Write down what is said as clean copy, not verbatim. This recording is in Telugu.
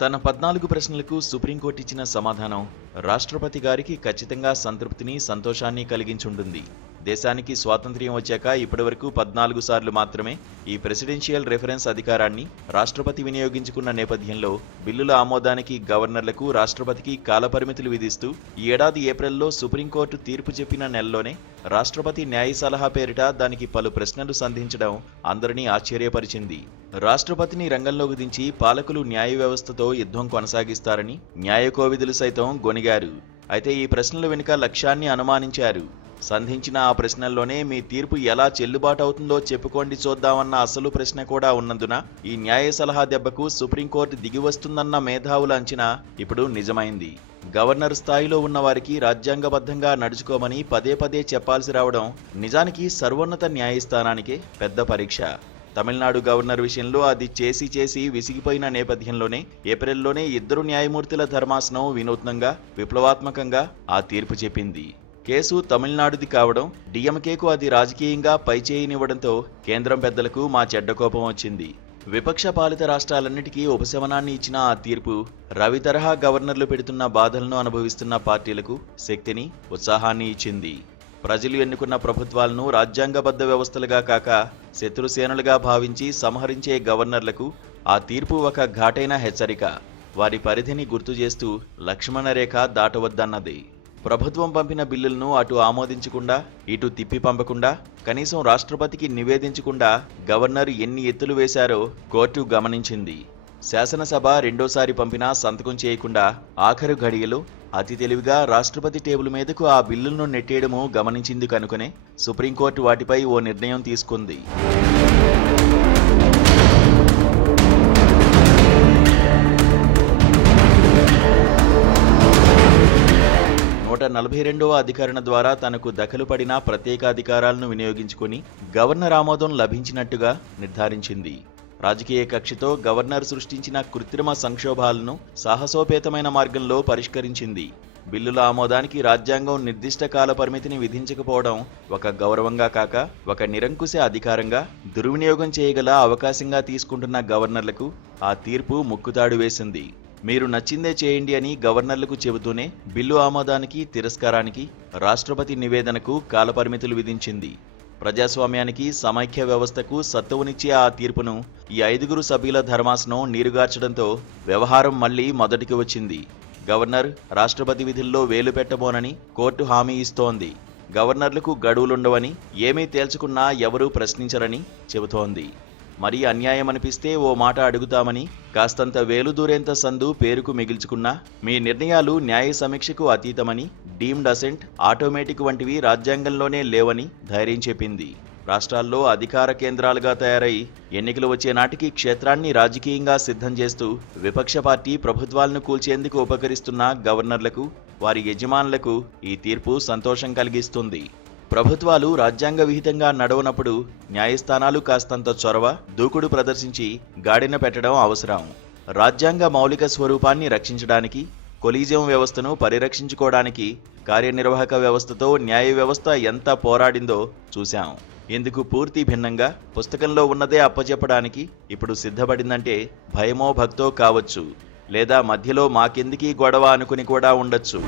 తన 14 ప్రశ్నలకు సుప్రీంకోర్టు ఇచ్చిన సమాధానం రాష్ట్రపతి గారికి ఖచ్చితంగా సంతృప్తిని, సంతోషాన్ని కలిగించుంటుంది. దేశానికి స్వాతంత్ర్యం వచ్చాక ఇప్పటివరకు 14 సార్లు మాత్రమే ఈ ప్రెసిడెన్షియల్ రెఫరెన్స్ అధికారాన్ని రాష్ట్రపతి వినియోగించుకున్న నేపథ్యంలో బిల్లుల ఆమోదానికి గవర్నర్లకు, రాష్ట్రపతికి కాలపరిమితులు విధిస్తూ ఈ ఏడాది ఏప్రిల్లో సుప్రీంకోర్టు తీర్పు చెప్పిన నెలలోనే రాష్ట్రపతి న్యాయ సలహా పేరిట దానికి పలు ప్రశ్నలు సంధించడం అందరినీ ఆశ్చర్యపరిచింది. రాష్ట్రపతిని రంగంలోకి దించి పాలకులు న్యాయ వ్యవస్థతో యుద్ధం కొనసాగిస్తారని న్యాయ కోవిదులు సైతం గొనిగారు. అయితే ఈ ప్రశ్నల వెనుక లక్ష్యాన్ని అనుమానించారు. సంధించిన ఆ ప్రశ్నల్లోనే మీ తీర్పు ఎలా చెల్లుబాటు అవుతుందో చెప్పుకోండి చూద్దామన్న అసలు ప్రశ్న కూడా ఉన్నందున ఈ న్యాయ సలహా దెబ్బకు సుప్రీంకోర్టు దిగివస్తుందన్న మేధావుల అంచనా ఇప్పుడు నిజమైంది. గవర్నర్ స్థాయిలో ఉన్న వారికి రాజ్యాంగబద్ధంగా నడుచుకోమని పదే పదే చెప్పాల్సి రావడం నిజానికి సర్వోన్నత న్యాయస్థానానికే పెద్ద పరీక్ష. తమిళనాడు గవర్నర్ విషయంలో అది చేసి విసిగిపోయిన నేపథ్యంలోనే ఏప్రిల్లోనే 2 న్యాయమూర్తుల ధర్మాసనం వినూత్నంగా, విప్లవాత్మకంగా ఆ తీర్పు చెప్పింది. కేసు తమిళనాడుది కావడం, డిఎంకేకు అది రాజకీయంగా పైచేయనివ్వడంతో కేంద్రం పెద్దలకు మా చెడ్డ కోపం వచ్చింది. విపక్ష పాలిత రాష్ట్రాలన్నిటికీ ఉపశమనాన్ని ఇచ్చిన ఆ తీర్పు రవి తరహా గవర్నర్లు పెడుతున్న బాధలను అనుభవిస్తున్న పార్టీలకు శక్తిని, ఉత్సాహాన్ని ఇచ్చింది. ప్రజలు ఎన్నుకున్న ప్రభుత్వాలను రాజ్యాంగబద్ధ వ్యవస్థలుగా కాక శత్రుసేనలుగా భావించి సంహరించే గవర్నర్లకు ఆ తీర్పు ఒక ఘాటైన హెచ్చరిక. వారి పరిధిని గుర్తు చేస్తూ లక్ష్మణరేఖ దాటవద్దన్నది. ప్రభుత్వం పంపిన బిల్లులను అటు ఆమోదించకుండా, ఇటు తిప్పి పంపకుండా, కనీసం రాష్ట్రపతికి నివేదించకుండా గవర్నర్ ఎన్ని ఎత్తులు వేశారో కోర్టు గమనించింది. శాసనసభ రెండోసారి పంపినా సంతకం చేయకుండా ఆఖరు ఘడియలో అతి తెలివిగా రాష్ట్రపతి టేబుల్ మీదకు ఆ బిల్లులను నెట్టేయడము గమనించింది కనుకనే సుప్రీంకోర్టు వాటిపై ఓ నిర్ణయం తీసుకుంది. 142వ అధికరణ ద్వారా తనకు దఖలు పడిన ప్రత్యేక అధికారాలను వినియోగించుకుని గవర్నర్ ఆమోదం లభించినట్టుగా నిర్ధారించింది. రాజకీయ కక్షతో గవర్నర్ సృష్టించిన కృత్రిమ సంక్షోభాలను సాహసోపేతమైన మార్గంలో పరిష్కరించింది. బిల్లుల ఆమోదానికి రాజ్యాంగం నిర్దిష్ట కాల పరిమితిని విధించకపోవడం ఒక గౌరవంగా కాక ఒక నిరంకుశ అధికారంగా, దుర్వినియోగం చేయగల అవకాశంగా తీసుకుంటున్న గవర్నర్లకు ఆ తీర్పు ముక్కుతాడు వేసింది. మీరు నచ్చిందే చేయండి అని గవర్నర్లకు చెబుతూనే బిల్లు ఆమోదానికి, తిరస్కారానికి రాష్ట్రపతి నివేదనకు కాలపరిమితులు విధించింది. ప్రజాస్వామ్యానికి, సమైక్య వ్యవస్థకు సత్తువనిచ్చే ఆ తీర్పును ఈ 5 సభ్యుల ధర్మాసనం నీరుగార్చడంతో వ్యవహారం మళ్లీ మొదటికి వచ్చింది. గవర్నర్ రాష్ట్రపతి విధుల్లో వేలు పెట్టబోనని కోర్టు హామీ ఇస్తోంది. గవర్నర్లకు గడువులుండవని, ఏమీ తేల్చుకున్నా ఎవరూ ప్రశ్నించరని చెబుతోంది. మరీ అన్యాయమనిపిస్తే ఓ మాట అడుగుతామని, కాస్తంత వేలు దూరేంత సందు పేరుకు మిగిల్చుకున్నా మీ నిర్ణయాలు న్యాయ సమీక్షకు అతీతమని, డీమ్డ్ అసెంట్, ఆటోమేటిక్ వంటివి రాజ్యాంగంలోనే లేవని ధైర్యం చెప్పింది. రాష్ట్రాల్లో అధికార కేంద్రాలుగా తయారై ఎన్నికలు వచ్చే నాటికి క్షేత్రాన్ని రాజకీయంగా సిద్ధం చేస్తూ విపక్ష పార్టీ ప్రభుత్వాలను కూల్చేందుకు ఉపకరిస్తున్న గవర్నర్లకు, వారి యజమానులకు ఈ తీర్పు సంతోషం కలిగిస్తుంది. ప్రభుత్వాలు రాజ్యాంగ విహితంగా నడవనప్పుడు న్యాయస్థానాలు కాస్తంత చొరవ, దూకుడు ప్రదర్శించి గాడిన పెట్టడం అవసరం. రాజ్యాంగ మౌలిక స్వరూపాన్ని రక్షించడానికి, కొలీజియం వ్యవస్థను పరిరక్షించుకోవడానికి కార్యనిర్వాహక వ్యవస్థతో న్యాయ వ్యవస్థ ఎంత పోరాడిందో చూశాం. ఇందుకు పూర్తి భిన్నంగా పుస్తకంలో ఉన్నదే అప్పచెప్పడానికి ఇప్పుడు సిద్ధపడిందంటే భయమో భక్తో కావచ్చు, లేదా మధ్యలో మాకెందుకీ గొడవ అనుకుని కూడా ఉండొచ్చు.